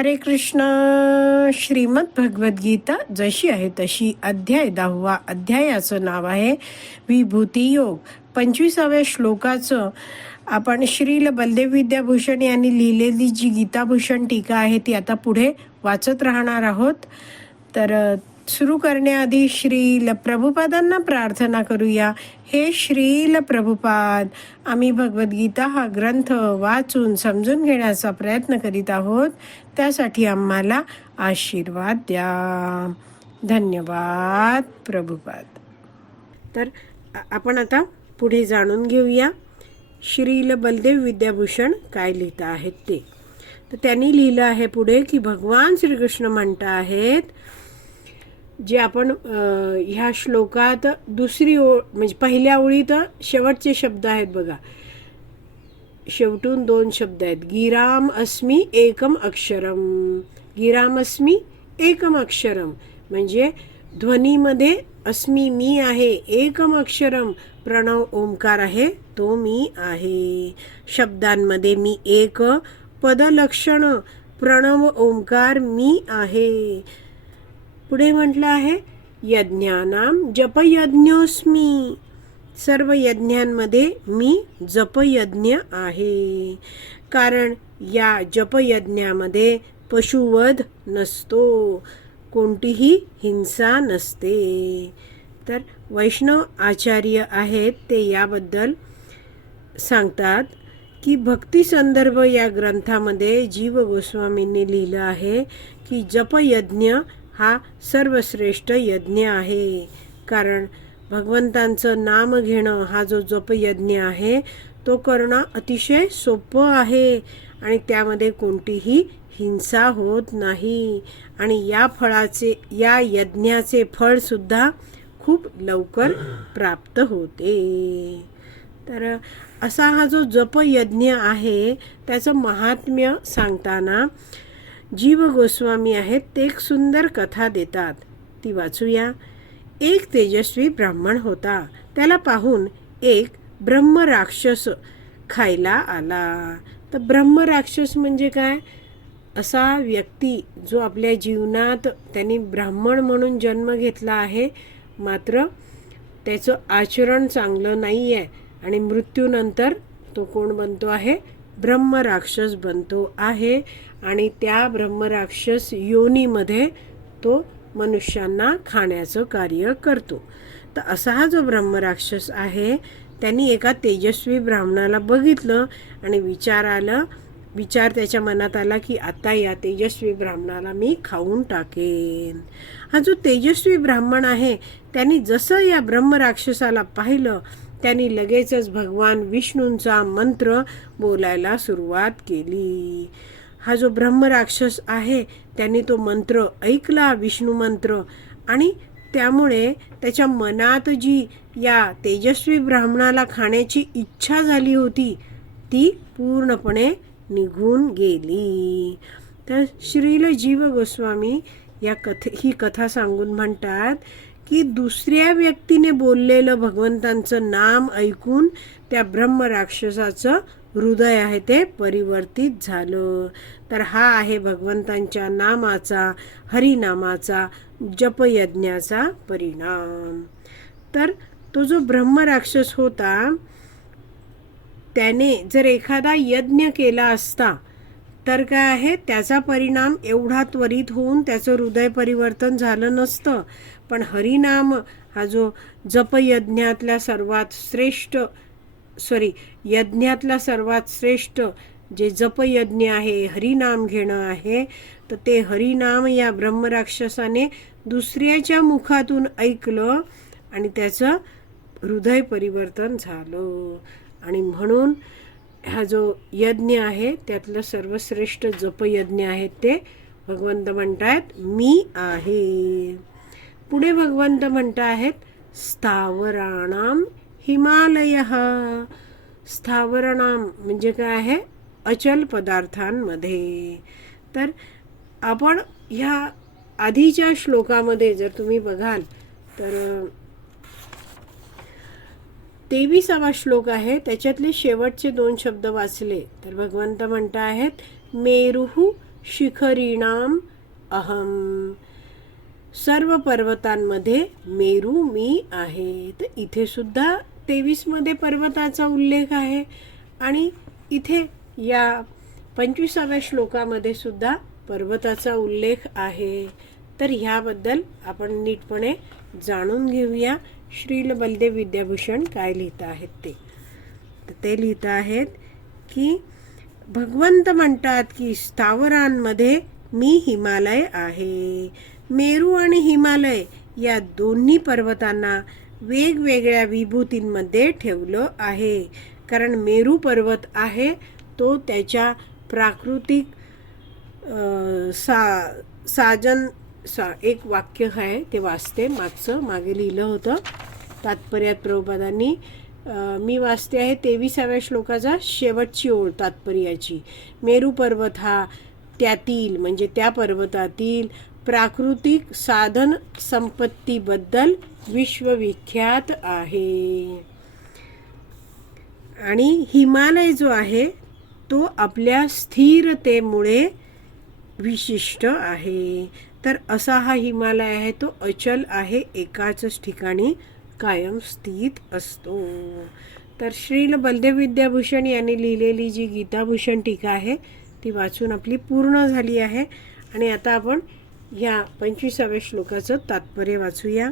हरे कृष्ण श्रीमद भगवद्गीता जशी आहे तशी अध्याय दहावा अध्यायाचं नाव आहे विभूती योग. पंचवीसाव्या श्लोकाचं आपण श्रील बलदेव विद्याभूषण यांनी लिहिलेली जी गीताभूषण टीका आहे ती आता पुढे वाचत राहणार आहोत. तर सुरू करण्याआधी श्रील प्रभुपादांना प्रार्थना करूया. हे श्रील प्रभुपाद आम्ही भगवद्गीता हा ग्रंथ वाचून समजून घेण्याचा प्रयत्न करीत आहोत. त्यासाठी आम्हाला आशीर्वाद द्या. धन्यवाद प्रभुपाद. तर आपण आता पुढे जाणून घेऊया. श्रील बलदेव विद्याभूषण काय लिहित आहेत ते. तर त्यांनी लिहिलं आहे पुढे की भगवान श्रीकृष्ण म्हणता आहेत जे आपण ह्या श्लोकात दुसरी ओळ म्हणजे पहिल्या ओळीत शेवटचे शब्द आहेत बघा. शेवटून दोन शब्द आहेत. गिराम अस्मी एकम अक्षरम. गिराम अस्मी एकम अक्षरम. म्हणजे ध्वनीमध्ये अस्मी मी आहे एकम अक्षरम. प्रणव ओंकार आहे तो मी आहे. शब्दांमध्ये मी एक पदलक्षण. प्रणव ओंकार मी आहे. पुढे म्हटलं आहे यज्ञानाम जपयज्ञोस्मी सर्व यज्ञांमध्ये मी जपयज्ञ आहे. कारण या जपयज्ञामध्ये पशुवध नसतो कोणतीही हिंसा नसते. तर वैष्णव आचार्य आहेत ते याबद्दल सांगतात की भक्ती संदर्भ या ग्रंथामध्ये जीव गोस्वामींनी लिहिलं आहे की जपयज्ञ हा सर्वश्रेष्ठ यज्ञ आहे. कारण भगवंतांचं नाम घेणं हा जो जपयज्ञ आहे तो करणं अतिशय सोपं आहे आणि त्यामध्ये कोणतीही हिंसा होत नाही. आणि या फळाचे या यज्ञाचे फळसुद्धा खूप लवकर प्राप्त होते. तर असा हा जो जपयज्ञ आहे त्याचं महात्म्य सांगताना जीव गोस्वामी आहेत ते एक सुंदर कथा देतात. ती वाचूया. एक तेजस्वी ब्राह्मण होता. त्याला पाहून एक ब्रह्मराक्षस खायला आला. तर ब्रह्मराक्षस म्हणजे काय? असा व्यक्ती जो आपल्या जीवनात त्यांनी ब्राह्मण म्हणून जन्म घेतला आहे. मात्र त्याचं आचरण चांगलं नाही आहे आणि मृत्यूनंतर तो कोण बनतो आहे? ब्रह्मराक्षस बनतो आहे आणि त्या ब्रह्मराक्षस योनीमध्ये तो मनुष्यांना खाण्याचं कार्य करतो. तर असा हा जो ब्रह्मराक्षस आहे त्यांनी एका तेजस्वी ब्राह्मणाला बघितलं आणि विचार आलं विचार त्याच्या मनात आला की आता या तेजस्वी ब्राह्मणाला मी खाऊन टाकेन. हा जो तेजस्वी ब्राह्मण आहे त्यांनी जसं या ब्रह्मराक्षसाला पाहिलं त्यांनी लगेचच भगवान विष्णूंचा मंत्र बोलायला सुरुवात केली. हा जो ब्रह्मराक्षस आहे त्यांनी तो मंत्र ऐकला विष्णू मंत्र आणि त्यामुळे त्याच्या मनात जी या तेजस्वी ब्राह्मणाला खाण्याची इच्छा झाली होती ती पूर्णपणे निघून गेली. तर श्रील जीव गोस्वामी या कथे ही कथा सांगून म्हणतात की दुसऱ्या व्यक्तीने बोललेलं भगवंतांचं नाम ऐकून त्या ब्रह्मराक्षसाचं हृदय आहे ते परिवर्तित झालं. तर हा आहे भगवंतांच्या नामाचा हरिनामाचा जपयज्ञाचा परिणाम. तर तो जो ब्रह्मराक्षस होता त्याने जर एखादा यज्ञ केला असता तर काय आहे त्याचा परिणाम एवढा त्वरित होऊन त्याचं हृदय परिवर्तन झालं नसतं. पण हरिनाम हा जो जपयज्ञातल्या सर्वात श्रेष्ठ सॉरी यज्ञातला सर्वात श्रेष्ठ जे जपयज्ञ आहे हरिनाम घेणं आहे तर ते हरिनाम या ब्रह्मराक्षसाने दुसऱ्याच्या मुखातून ऐकलं आणि त्याचं हृदय परिवर्तन झालं. आणि म्हणून हा जो यज्ञ आहे त्यातलं सर्वश्रेष्ठ जपयज्ञ आहे ते भगवंत म्हणतायत मी आहे. पुढे भगवंत म्हणत आहेत स्थावराणाम हिमालय. स्थावराणाम म्हणजे काय आहे? अचल पदार्थांमध्ये. तर आपण ह्या आधीच्या श्लोकामध्ये जर तुम्ही बघाल तर तेविसावा श्लोक आहे त्याच्यातले शेवटचे दोन शब्द वाचले. तर भगवंत म्हणत आहेत मेरुहू शिखरीणाम अहम. सर्व पर्वतांमध्ये मेरू मी आहे. तर इथे सुद्धा तेवीसमध्ये पर्वताचा उल्लेख आहे. आणि इथे या पंचवीसाव्या श्लोकामध्ये सुद्धा पर्वताचा उल्लेख आहे. तर ह्याबद्दल आपण नीटपणे जाणून घेऊया. श्रील बलदेव विद्याभूषण काय लिहित आहेत ते? तर ते लिहित आहेत की भगवंत म्हणतात की स्थावरांमध्ये मी हिमालय आहे. मेरू आणि हिमालय या दोन्ही पर्वतांना वेगवेगळ्या विभूतींमध्ये ठेवलं आहे. कारण मेरू पर्वत आहे तो त्याच्या प्राकृतिक सा साजन सा एक वाक्य आहे ते वाचते मागचं मागे लिहिलं होतं. तात्पर्यात प्रभुपादांनी मी वाचते आहे तेविसाव्या श्लोकाचा शेवटची ओळ तात्पर्याची. मेरू पर्वत हा त्यातील म्हणजे त्या पर्वतातील प्राकृतिक साधन संपत्तीबद्दल विश्वविख्यात आहे. आणि हिमालय जो आहे तो आपल्या स्थिरतेमुळे विशिष्ट आहे. तर असा हा हिमालय आहे तो अचल आहे एकाच ठिकाणी कायम स्थित असतो. तर श्रील बलदेव विद्याभूषण यांनी लिहिलेली जी गीताभूषण टीका आहे ती वाचून आपली पूर्ण झाली आहे. आणि आता आपण या पंचवीसाव्या श्लोकाचं तात्पर्य वाचूया.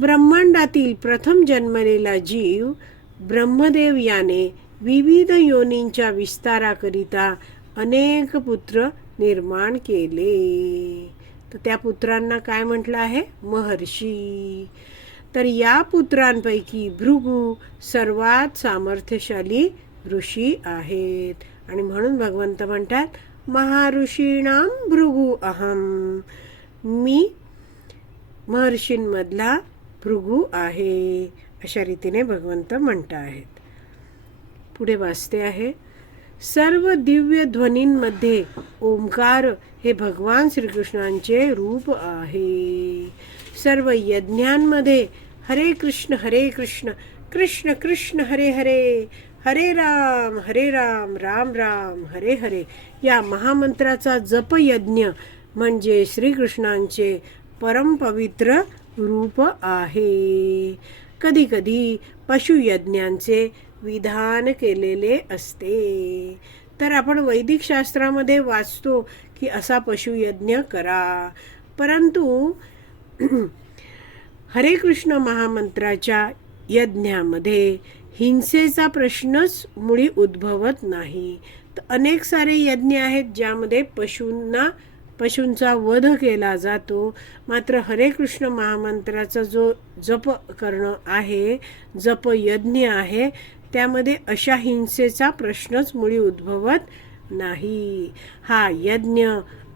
ब्रह्मांडातील प्रथम जन्मलेला जीव ब्रह्मदेव याने विविध योनींच्या विस्ताराकरिता अनेक पुत्र निर्माण केले. तर त्या पुत्रांना काय म्हटलं आहे? महर्षी. तर या पुत्रांपैकी भृगू सर्वात सामर्थ्यशाली ऋषी आहेत. आणि म्हणून भगवंत म्हणतात महाऋषीणाम भृगू अहम मी महर्षींमधला भृगू आहे अशा रीतीने भगवंत म्हणत आहेत. पुढे वाचते आहे. सर्व दिव्य ध्वनींमध्ये ओंकार हे भगवान श्रीकृष्णांचे रूप आहे. सर्व यज्ञांमध्ये हरे कृष्ण हरे कृष्ण कृष्ण कृष्ण हरे हरे हरे राम हरे राम राम राम हरे हरे. या महामंत्राचा जप यज्ञ म्हणजे श्रीकृष्णांचे परमपवित्र रूप आहे. कधीकधी पशुयज्ञांचे विधान केलेले असते. तर आपण वैदिक शास्त्रामध्ये वाचतो की असा पशुयज्ञ करा. परंतु हरे कृष्ण महामंत्राच्या यज्ञामध्ये हिंसेचा प्रश्नच मुळी उद्भवत नाही. तर अनेक सारे यज्ञ आहेत ज्यामध्ये पशूंना पशूंचा वध केला जातो. मात्र हरे कृष्ण महामंत्राचा जो जप करणं आहे जप यज्ञ आहे त्यामध्ये अशा हिंसेचा प्रश्नच मुळी उद्भवत नाही. हा यज्ञ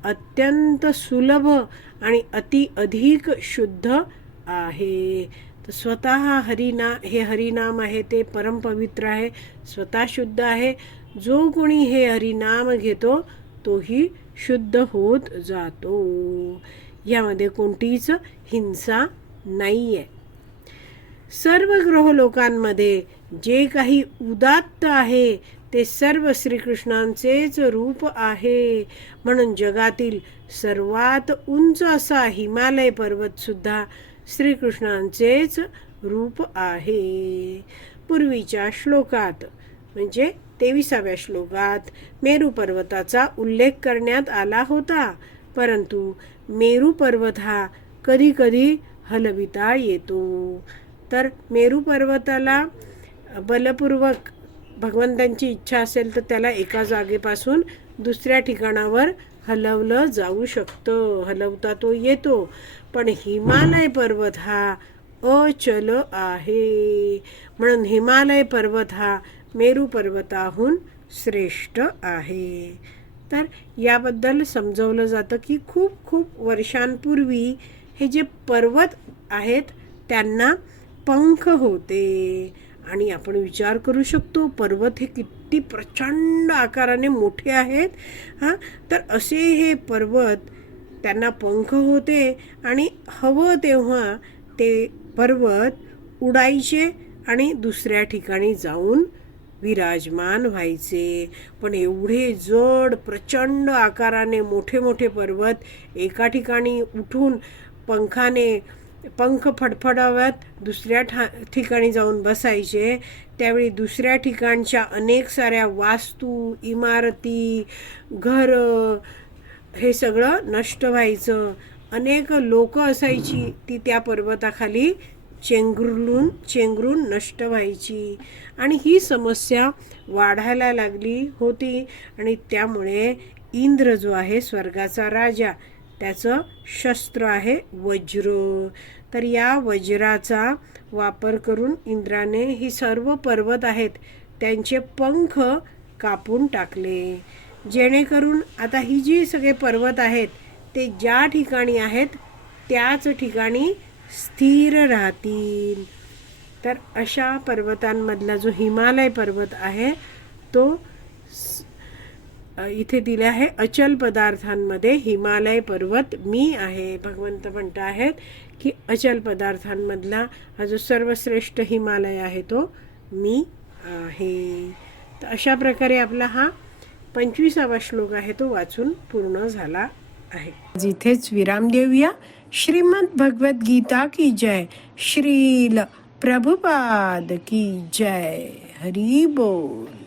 अत्यंत सुलभ आणि अति अधिक शुद्ध आहे. तर स्वतः हरिना हे हरिनाम आहे ते परमपवित्र आहे स्वतः शुद्ध आहे. जो कोणी हे हरिनाम घेतो तोही शुद्ध होत जातो. यामध्ये कोणतीच हिंसा नाही आहे सर्व ग्रह लोकांमध्ये जे काही उदात्त आहे ते सर्व श्रीकृष्णांचेच रूप आहे. म्हणून जगातील सर्वात उंच असा हिमालय पर्वत सुद्धा श्रीकृष्णांचेच रूप आहे. पूर्वीच्या श्लोकात म्हणजे तेविसाव्या श्लोकात मेरू पर्वताचा उल्लेख करण्यात आला होता. परंतु मेरू पर्वत हा कधी कधी हलविता येतो. तर मेरू पर्वताला बलपूर्वक भगवंतांची इच्छा असेल तर त्याला एका जागेपासून दुसऱ्या ठिकाणावर हलवलं जाऊ शकतं. हलवता तो येतो. पण हिमालय पर्वत हा अचल आहे. म्हणून हिमालय पर्वत हा मेरू पर्वताहून श्रेष्ठ आहे. तर याबद्दल समजवलं जातं की खूप खूप वर्षांपूर्वी हे जे पर्वत आहेत त्यांना पंख होते. आणि आपण विचार करू शकतो पर्वत हे किती प्रचंड आकाराने मोठे आहेत हां? तर असे हे पर्वत त्यांना पंख होते आणि हवं तेव्हा ते पर्वत उडायचे आणि दुसऱ्या ठिकाणी जाऊन विराजमान व्हायचे. पण एवढे जड प्रचंड आकाराने मोठे मोठे पर्वत एका ठिकाणी उठून पंखाने पंख फडफडाव्यात दुसऱ्या ठा ठिकाणी जाऊन बसायचे. त्यावेळी दुसऱ्या ठिकाणच्या अनेक साऱ्या वास्तू इमारती घरं हे सगळं नष्ट व्हायचं. अनेक लोक असायची ती त्या पर्वताखाली चेंगरून चेंगरून नष्ट व्हायची. आणि ही समस्या वाढायला लागली होती. आणि त्यामुळे इंद्र जो आहे स्वर्गाचा राजा. त्याचं शस्त्र आहे वज्र. तर या वज्राचा वापर करून इंद्राने ही सर्व पर्वत आहेत त्यांचे पंख कापून टाकले. जेणेकरून आता ही जी सगळे पर्वत आहेत ते ज्या ठिकाणी आहेत त्याच ठिकाणी स्थिर राहतील. तर अशा पर्वतांमधला जो हिमालय पर्वत आहे तो स- इथे दिले आहे अचल पदार्थांमध्ये हिमालय पर्वत मी आहे भगवंत म्हणत आहेत की अचल पदार्थांमधला हा जो सर्वश्रेष्ठ हिमालय आहे तो मी आहे. तर अशा प्रकारे आपला हा पंचवीसावा श्लोक आहे तो वाचून पूर्ण झाला आहे. जिथेच विराम देऊया. श्रीमद भगवत गीता की जय. श्रील प्रभुपाद की जय. हरी बोल.